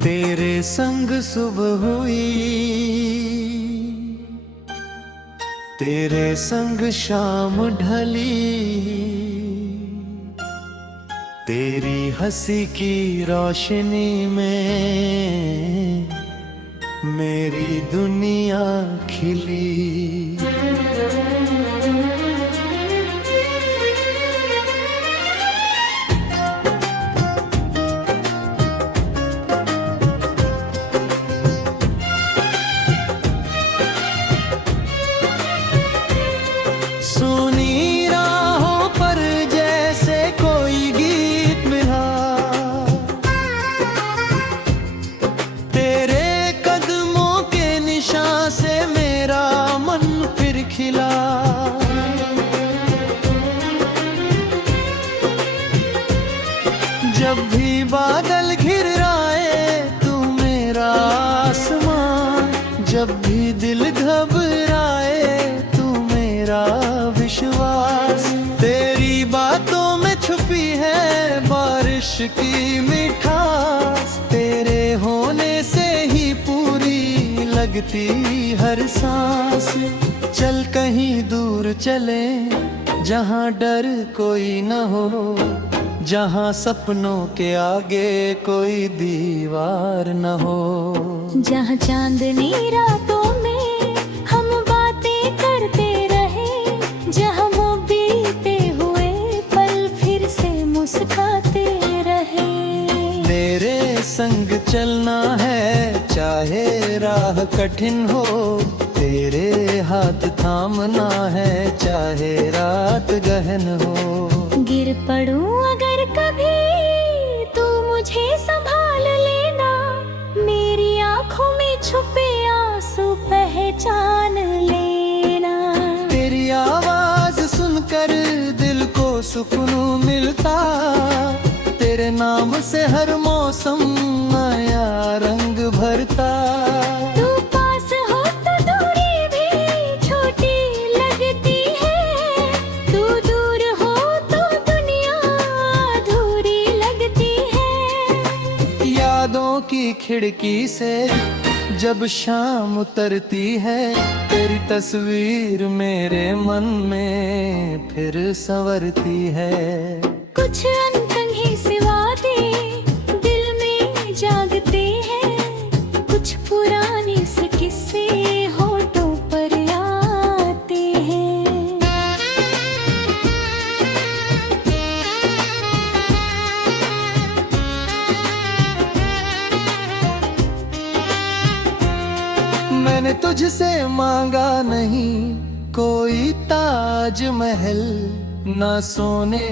तेरे संग सुबह हुई, तेरे संग शाम ढली, तेरी हंसी की रोशनी में मेरी दुनिया खिली। सुनी राहों पर जैसे कोई गीत मिला, तेरे कदमों के निशान से मेरा मन फिर खिला। जब भी बादल घिर आए तू मेरा आसमान, जब भी दिल घबराए विश्वास। तेरी बातों में छुपी है बारिश की मिठास, तेरे होने से ही पूरी लगती हर सांस। चल कहीं दूर चले जहां डर कोई न हो, जहां सपनों के आगे कोई दीवार न हो, जहां चांदनी रातों में जहाँ वो बीते हुए पल फिर से मुस्कुराते रहे। तेरे संग चलना है चाहे राह कठिन हो, तेरे हाथ थामना है चाहे रात गहन हो। गिर पड़ूं अगर कभी तू मुझे संभाल लेना, मेरी आंखों में छुपे आंसू पहचान लेना। तेरी आवाज सुनकर दिल को सुकून मिलता, तेरे नाम से हर मौसम नया रंग भरता। तू पास हो तो दूरी भी छोटी लगती है, तू दूर हो तो दुनिया अधूरी लगती है। यादों की खिड़की से जब शाम उतरती है, तेरी तस्वीर मेरे मन में फिर संवरती है। कुछ अनकही से वादे दिल में जागते हैं, कुछ पुराने से किस्से होठों पर आते हैं। मैंने तुझसे मांगा नहीं कोई ताज महल, ना सोने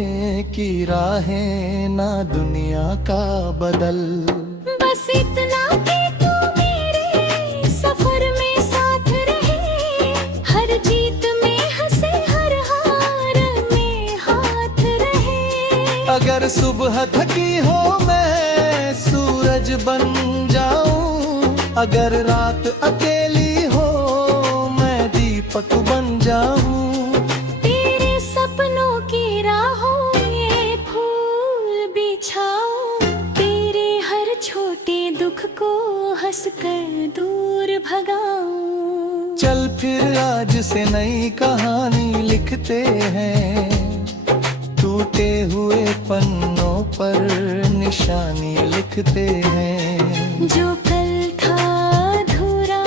की राहें ना दुनिया का बदल। बस इतना कि तू मेरे सफर में साथ रहे, हर जीत में हंसे हर हार में हाथ रहे। अगर सुबह थकी हो मैं सूरज बन जाऊं, अगर रात अकेली हो मैं दीपक बन जाऊं। तेरे सपनों की राहों ये फूल बिछाऊं, तेरे हर छोटे दुख को हंसकर दूर भगाऊं। चल फिर आज से नई कहानी लिखते हैं, टूटे हुए पन्नों पर निशानी लिखते हैं। जो कल था अधूरा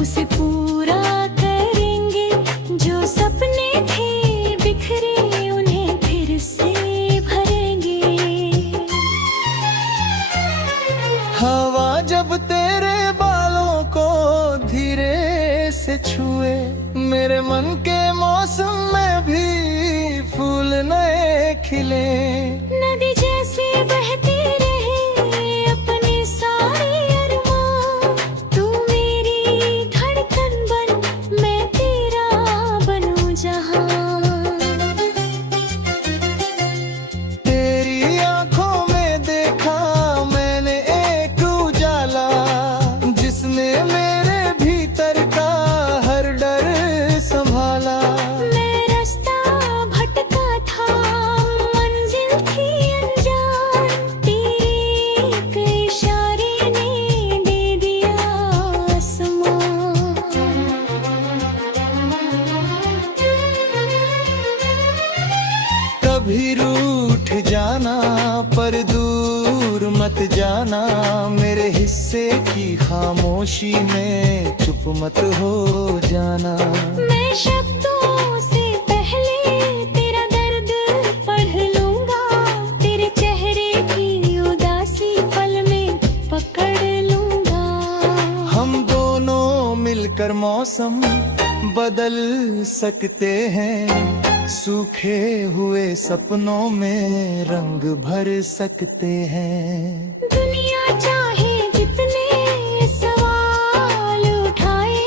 उसे पूरा करेंगे, जो सपने थे बिखरे उन्हें फिर से भरेंगे। हवा जब तेरे बालों को धीरे से छुए, मेरे मन के मौसम में भी फूल नए खिले। नदी जैसे बहती रहे अपने सारे अरमान, तू मेरी धड़कन बन मैं तेरा बनूं जहां। तेरी आंखों में देखा मैंने एक उजाला, जिसने मेरे भीतर का हर डर संभाला। मैं रास्ता भटका था मंजिल मत जाना, मेरे हिस्से की खामोशी में चुप मत हो जाना। मैं शब्दों से पहले तेरा दर्द पढ़ लूंगा, तेरे चेहरे की उदासी पल में पकड़ लूंगा। हम दोनों मिलकर मौसम बदल सकते हैं, सूखे हुए सपनों में रंग भर सकते हैं। दुनिया चाहे जितने सवाल उठाए,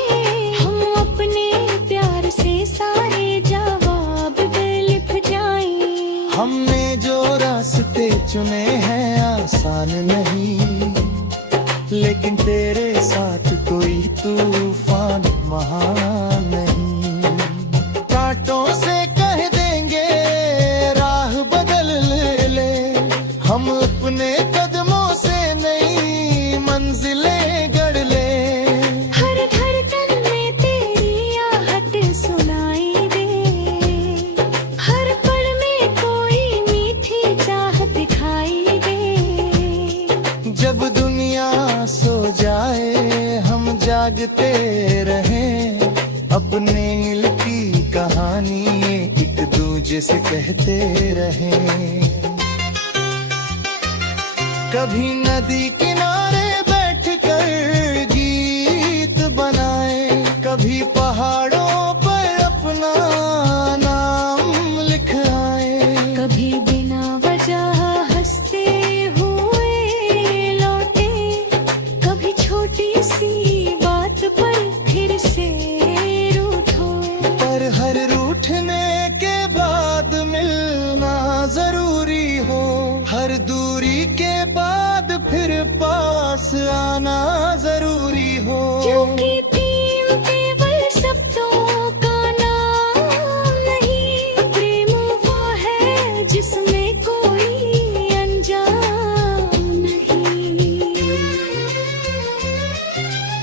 हम अपने प्यार से सारे जवाब लिख जाएं। हमने जो रास्ते चुने हैं आसान नहीं, लेकिन तेरे साथ कोई तूफान महान नहीं। कांटों से कह देंगे राह बदल ले, हम अपने कदमों से नई मंजिलें गढ़ ले। हर धड़कन में तेरी आहट सुनाई दे, हर पल में कोई मीठी चाह दिखाई दे। जब दुनिया सो जाए हम जागते रहें, अपने दिल की कहानी एक दूजे से कहते रहें। कभी नदी किनारे बैठकर गीत बनाए, कभी पहाड़ों पर अपना नाम लिख आए। कभी बिना वजह हंसते हुए लौटे, कभी छोटी सी बात पर फिर से रूठो। पर हर रूठने के बाद मिलना जरूरी हो, हर दूरी के बाद फिर पास आना जरूरी हो। क्योंकि प्रेम केवल शब्दों का नाम नहीं, प्रेम वो है जिसमें कोई अनजान नहीं।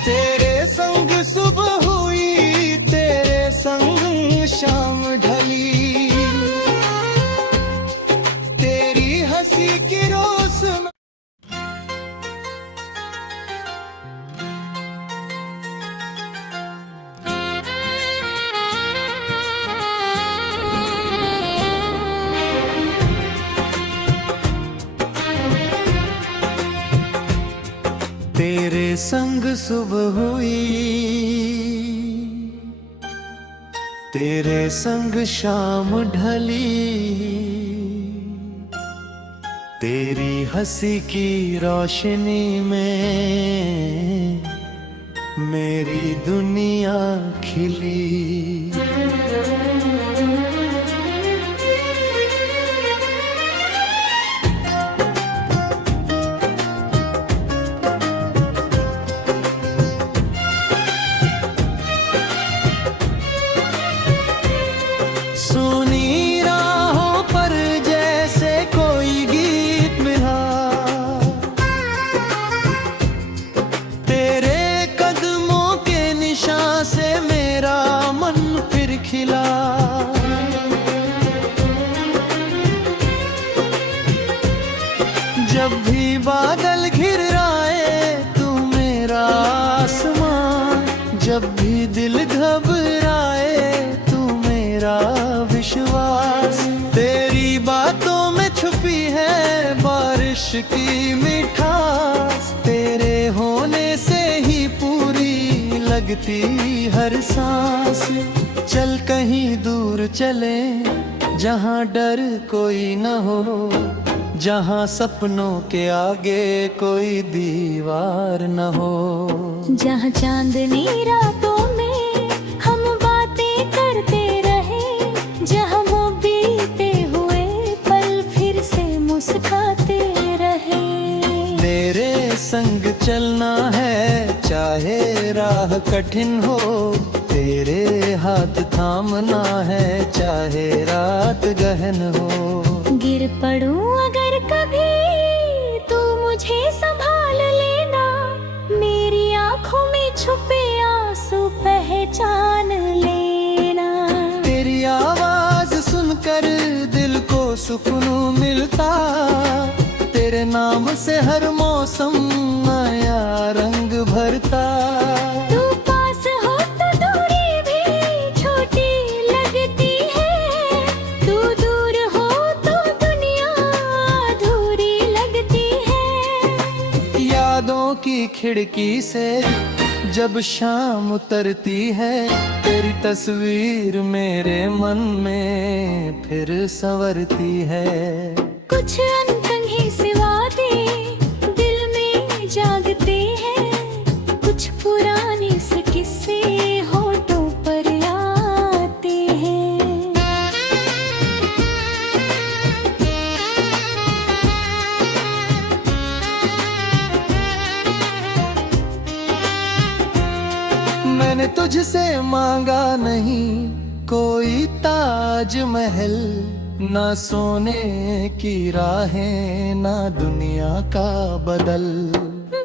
तेरे संग सुबह हुई, तेरे संग शाम ढली, तेरी हंसी की रोशनी। तेरे संग सुबह हुई, तेरे संग शाम ढली, तेरी हंसी की रोशनी में मेरी दुनिया खिली। सुनी राहों पर जैसे कोई गीत मिला, तेरे कदमों के निशान से मेरा मन फिर खिला। जब भी बादल घिर आए तू मेरा आसमान, जब भी दिल घबराए तू मेरा विश्वास। तेरी बातों में छुपी है बारिश की मिठास, तेरे होने से ही पूरी लगती हर सांस। चल कहीं दूर चले जहाँ डर कोई न हो, जहाँ सपनों के आगे कोई दीवार न हो। जहाँ चांदनी रातों में हम बातें करते रहे, जहाँ वो बीते हुए पल फिर से मुस्कुराते रहे। तेरे संग चलना है चाहे राह कठिन हो, तेरे हाथ थामना है चाहे रात गहन हो। गिर पड़ूं अगर कभी तू मुझे संभाल लेना, मेरी आंखों में छुपे आंसू पहचान लेना। तेरी आवाज सुनकर दिल को सुकून मिलता, तेरे नाम से हर मौसम नया रंग भरता। तू पास हो तो दूरी भी छोटी लगती है, तू दूर हो तो दुनिया अधूरी लगती है। यादों की खिड़की से जब शाम उतरती है, तेरी तस्वीर मेरे मन में फिर संवरती है। कुछ अनकही से वादे दिल में जागते हैं, कुछ पुराने से किस्से होठों पर आते हैं। मैंने तुझसे मांगा नहीं कोई ताज महल, ना सोने की राहें ना दुनिया का बदल।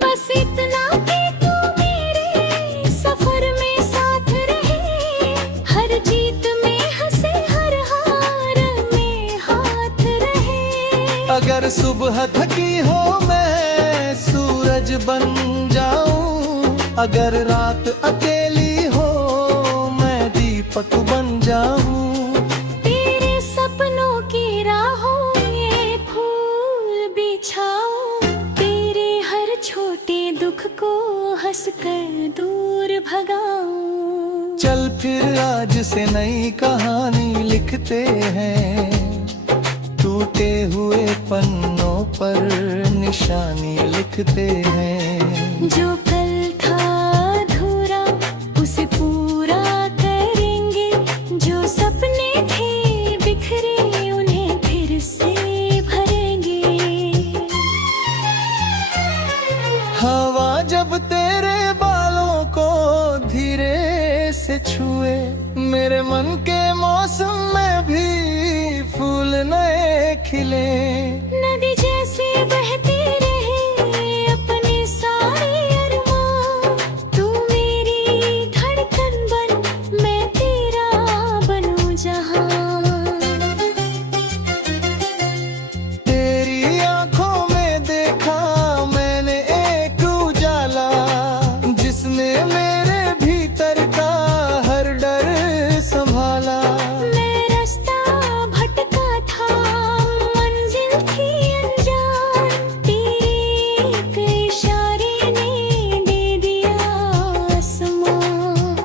बस इतना कि तू मेरे सफर में साथ रहे, हर जीत में हंसे हर हार में हाथ रहे। अगर सुबह थकी हो मैं सूरज बन जाऊं, अगर रात अकेली हो मैं दीपक बन जाऊं। तेरे सपनों की राहों ये फूल बिछाऊं, तेरे हर छोटे दुख को हंसकर दूर भगाऊं। चल फिर आज से नई कहानी लिखते हैं, टूटे हुए पन्नों पर निशानी लिखते हैं। जो कल था अधूरा उसे पूरा करेंगे, जो सपने थे बिखरे उन्हें फिर से भरेंगे। हवा जब तेरे बालों को धीरे से छुए, मेरे मन के मौसम में भी फूल नए खिले। नदी जैसे बहती रहे अपने सारे अरमान, तू मेरी धड़कन बन मैं तेरा बनूं जहां। तेरी आंखों में देखा मैंने एक उजाला, जिसने मेरे भीतर का हर डर संभाला। मैं रास्ता भटका था मंजिल थी अनजान, तेरे एक इशारे ने दे दिया आसमान।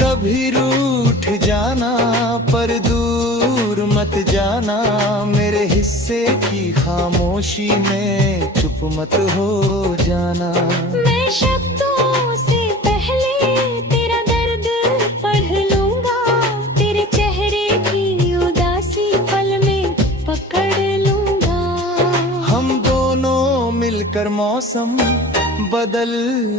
कभी रूठ जाना पर दूर मत जाना, मेरे हिस्से की खामोशी में चुप मत हो जाना। मैं शब्दों से पहले तेरा दर्द पढ़ लूंगा, तेरे चेहरे की उदासी पल में पकड़ लूंगा। हम दोनों मिलकर मौसम बदल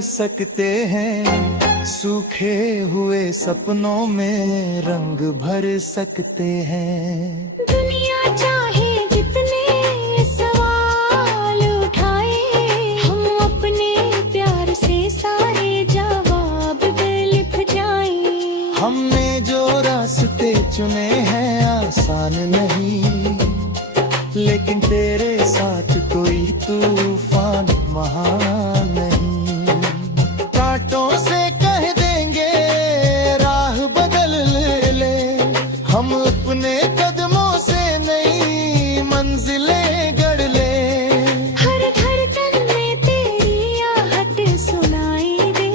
सकते हैं, सूखे हुए सपनों में रंग भर सकते हैं। दुनिया चाहे जितने सवाल उठाए, हम अपने प्यार से सारे जवाब लिख जाएं। हमने जो रास्ते चुने हैं आसान नहीं, लेकिन तेरे साथ कोई तूफान महान नहीं। कांटों से कह देंगे राह बदल ले, हम अपने कदमों से नई मंजिलें गढ़ ले। हर धड़कन में तेरी आहट सुनाई दे,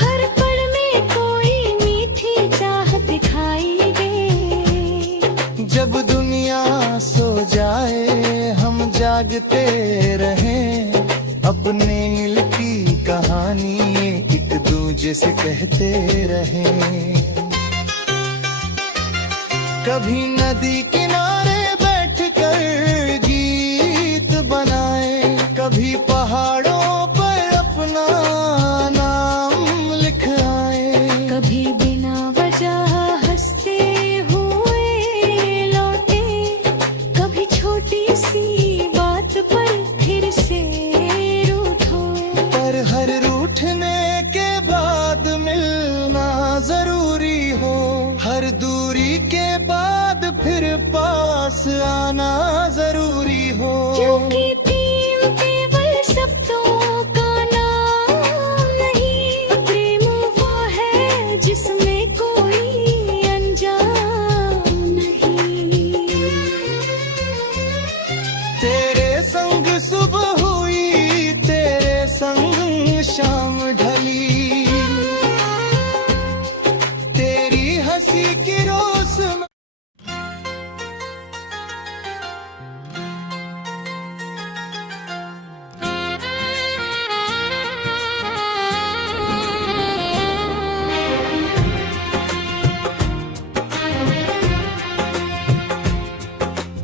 हर पल में कोई मीठी चाह दिखाई दे। जब दुनिया सो जाए हम जागते रहें, अपने दिल की कहानी एक दूजे से कहते रहें। कभी नदी किनारे बैठकर गीत बनाए, कभी पहाड़ों पर अपना नाम लिख आए। कभी बिना वजह हंसते हुए लौटे, कभी छोटी सी बात पर फिर से रूठो। पर हर रूठने के बाद मिलना जरूरी हो, हर दूरी फिर पास आना जरूरी हो। क्योंकि प्रेम केवल शब्दों का नाम नहीं, प्रेम वो है जिसमें कोई अनजान नहीं। तेरे संग सुबह हुई, तेरे संग शाम ढली, तेरी हंसी की रोस में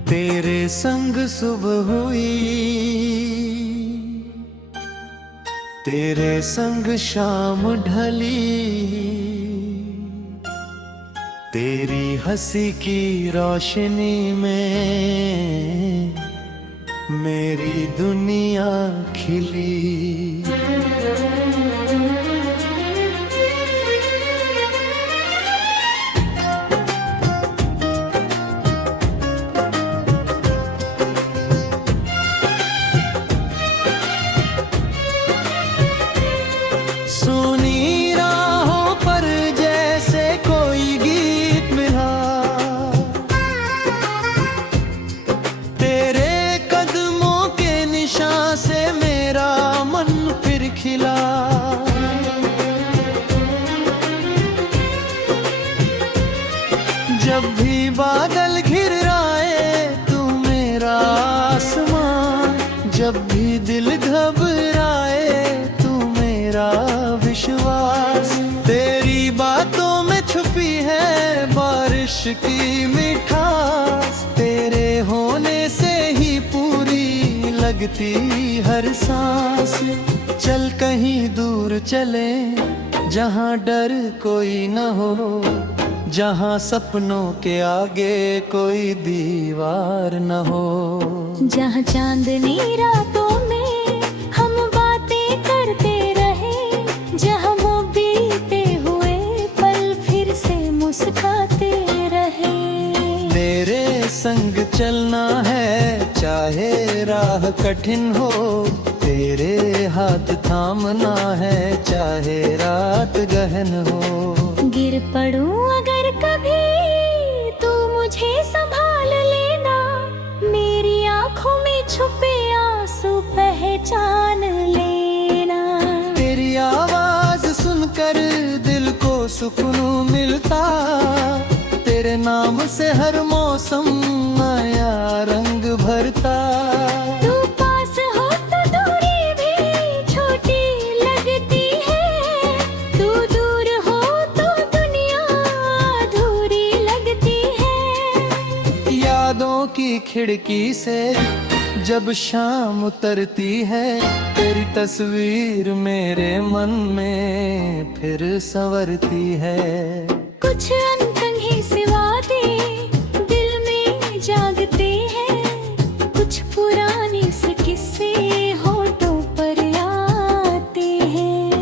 तेरे संग सुबह हुई, तेरे संग शाम ढली, तेरी हंसी की रोशनी में मेरी दुनिया खिली। सुनी राहों पर जैसे कोई गीत मिला, तेरे कदमों के निशान से मेरा मन फिर खिला। जब भी बादल घिर आए तू मेरा आसमान, जब भी दिल घबराए तू मेरा विश्वास। तेरी बातों में छुपी है बारिश की मिठास, तेरे होने से ही पूरी लगती हर सांस। चल कहीं दूर चले जहाँ डर कोई न हो, जहाँ सपनों के आगे कोई दीवार न हो। जहाँ चांदनी रातों में हम बातें करते रहे, जहाँ वो बीते हुए पल फिर से मुस्कुराते रहे। तेरे संग चलना है चाहे राह कठिन हो, तेरे हाथ थामना है चाहे रात गहन हो। गिर पड़ूं अगर कभी तू मुझे संभाल लेना, मेरी आँखों में छुपे आंसू पहचान लेना। तेरी आवाज सुनकर दिल को सुकून मिलता, तेरे नाम से हर मौसम नया रंग भरता। तू पास हो तो दूरी भी छोटी लगती है, तू दूर हो तो दुनिया अधूरी लगती है। यादों की खिड़की से जब शाम उतरती है, तेरी तस्वीर मेरे मन में फिर संवरती है। कुछ अनकही से वादे दिल में जागते हैं, कुछ पुराने से किस्से होठों पर आते हैं।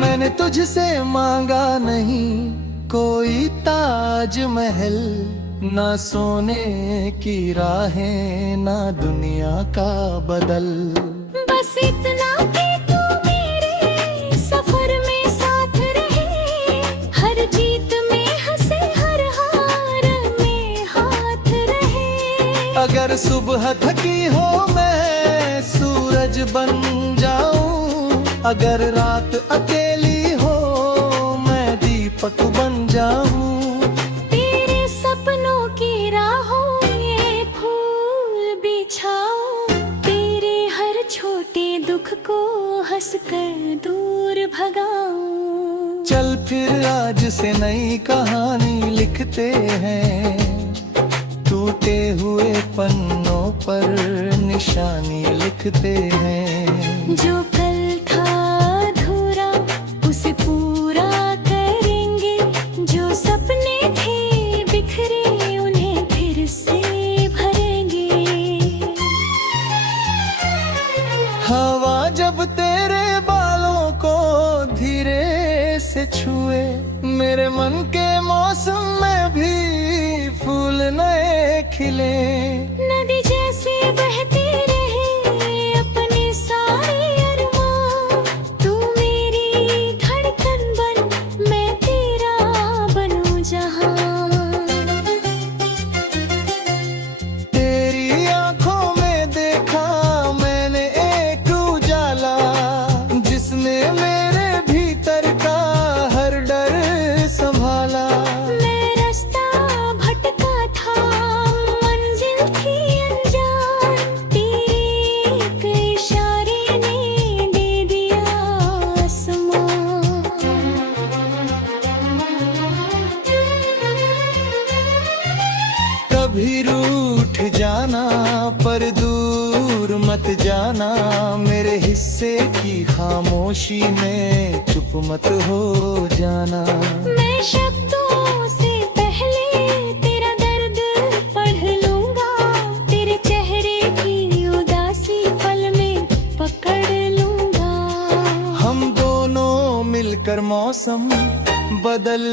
मैंने तुझसे मांगा नहीं कोई ताज महल, ना सोने की राहें ना दुनिया का बदल। बस इतना कि तू मेरे सफर में साथ रहे, हर जीत में हंसे हर हार में हाथ रहे। अगर सुबह थकी हो मैं सूरज बन जाऊं, अगर रात अकेली हो मैं दीपक बन जाऊं। तेरे सपनों की राहों ये फूल बिछाऊं, तेरे हर छोटे दुख को हंसकर दूर भगाऊं। चल फिर आज से नई कहानी लिखते हैं, टूटे हुए पन्नों पर निशानी लिखते हैं। जो कल था अधूरा उसे पूरा करेंगे, जो सपने थे बिखरे उन्हें फिर से भरेंगे। जब तेरे बालों को धीरे से छुए, मेरे मन के मौसम में भी फूल नए खिले। नदी जैसे बहती रहे अपने सारे अरमां, तू मेरी धड़कन बन मैं तेरा बनूं जहां। तेरी आंखों में देखा मैंने एक उजाला, जिसने मेरे भीतर का हर डर संभाला। मैं रास्ता भटका था, मंजिल थी अनजान, तेरे एक इशारे ने दे दिया आसमां। कभी रूठ जाना पर दूर मत जाना, मेरे हिस्से की खामोशी में चुप मत हो जाना। मैं शब्दों से पहले तेरा दर्द पढ़ लूंगा, तेरे चेहरे की उदासी पल में पकड़ लूंगा। हम दोनों मिलकर मौसम बदल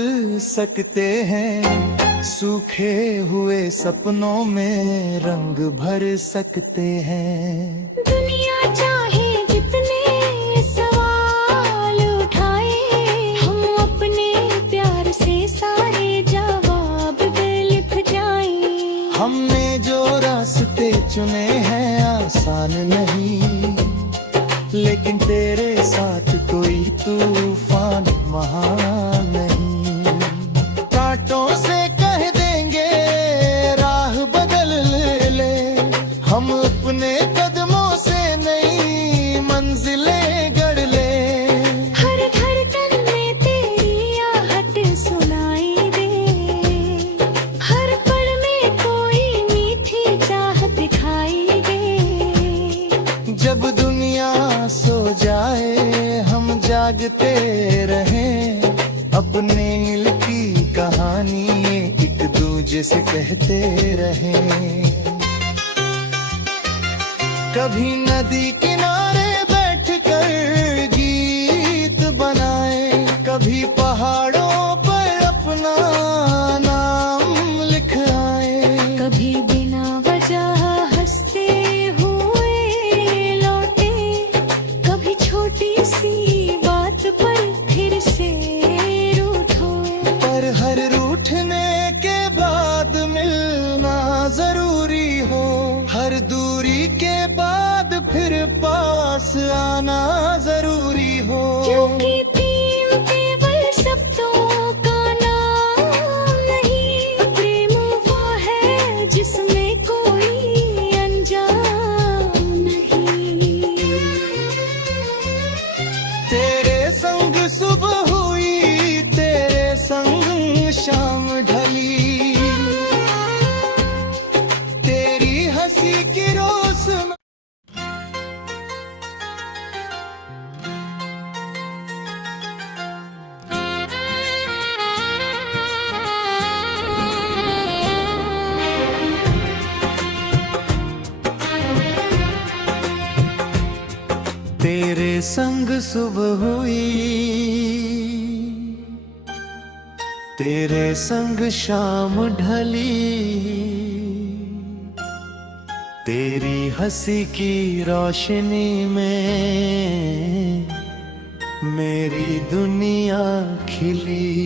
सकते हैं, सूखे हुए सपनों में रंग भर सकते हैं। दुनिया चाहे जितने सवाल उठाए, हम अपने प्यार से सारे जवाब लिख जाएं। हमने जो रास्ते चुने हैं आसान नहीं, लेकिन तेरे साथ कोई तूफान महान नहीं। कांटों से कह देंगे राह बदल ले, हम अपने कदमों से नई मंजिलें गढ़ ले। हर धड़कन में तेरी आहट सुनाई दे, हर पल में कोई मीठी चाह दिखाई दे। जब दुनिया सो जाए हम जागते रहें, अपने दिल की कहानी एक दूजे से कहते रहें। कभी नदी किनारे बैठकर गीत बनाए, कभी पहाड़ों पर अपना नाम लिख आए। कभी बिना वजह हंसते हुए लौटे, कभी छोटी सी बात पर फिर से रूठो। पर हर रूठने के बाद मिलना जरूरी हो, हर दूरी के बाद फिर पास आना जरूरी हो। क्योंकि प्रेम केवल शब्दों का नाम नहीं, प्रेम वो है जिसमें कोई अनजान नहीं। तेरे संग सुबह हुई, तेरे संग शाम ढली, तेरी हंसी की रोशनी। तेरे संग सुबह हुई, तेरे संग शाम ढली, तेरी हंसी की रोशनी में मेरी दुनिया खिली।